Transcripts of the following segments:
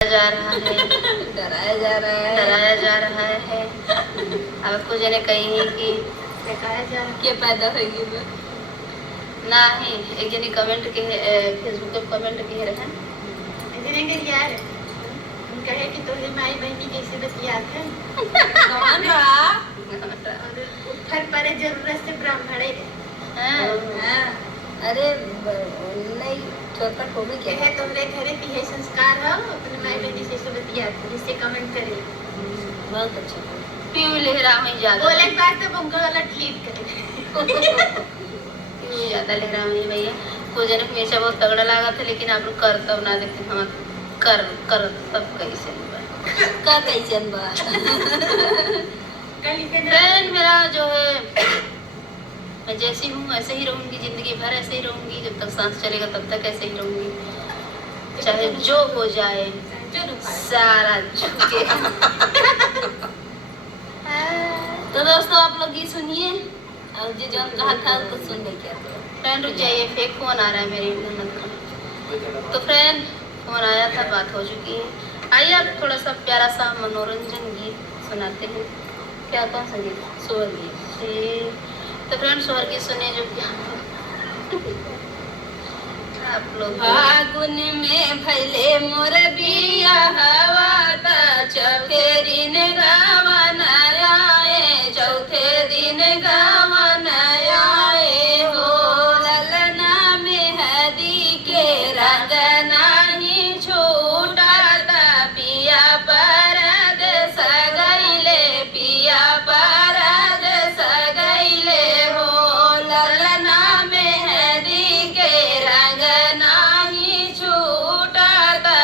जा रहा है, डराया जा रहा है, डराया जा रहा है। अब कुछ जने कही कि बताया जा रहा के पैदा होगी वो ना ही एक जने कमेंट के फेसबुक पे कमेंट के रहे इतने यार कहे कि तोरे माई बहनी कैसे बतियात है कौन रहा फर परे जरूरत से ब्राह्मण है। हां अरे नहीं छोटपट हो गई क्या है तुमरे घरे भी है संस्कार है अपने माई बहनी से बतियात जिससे कमेंट करे बहुत अच्छा पीऊ लहरा हुई ज्यादा बोले बात तो बंगा वाला ठीक करे पीऊ ज्यादा लहरा हुई भैया कुछ जने हमेशा बहुत तगड़ा लगा था लेकिन आप लोग कर तब ना देखते हम कर तब कैसे का कैसे बा फ्रेंड मेरा जो है मैं जैसी हूँ ऐसे ही रहूंगी, जिंदगी भर ऐसे ही रहूंगी, जब तक सांस चलेगा तब तक ऐसे ही रहूंगी, चाहे जो हो जाए सारा झुके। तो दोस्तों आप लोग ये सुनिए और जो कहा था उसको सुन ले क्या फ्रेंड रुक जाइए, फेक फोन आ रहा है मेरे नंबर। तो फ्रेंड फोन आया था, बात हो चुकी है। आइए आप थोड़ा सा प्यारा सा मनोरंजन गीत सुनाते हैं। क्या कौन सा गीत? स्वर गीत। तो फ्रेंड स्वर गीत सुने जो क्या आप लोग फागुन में भले मोर बिया हवा ता चौथे दिन गावन आए, चौथे दिन गावन आए हो ललना में हदी के रंग नाही छूटा ता पिया परद सगैले, पिया परद सगैले हो ललना में हदी के रंग नाही छूटा ता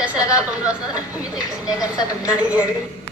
कैसा लगा कमेंट बॉक्स में, उम्मीद है किसी ने अच्छा नहीं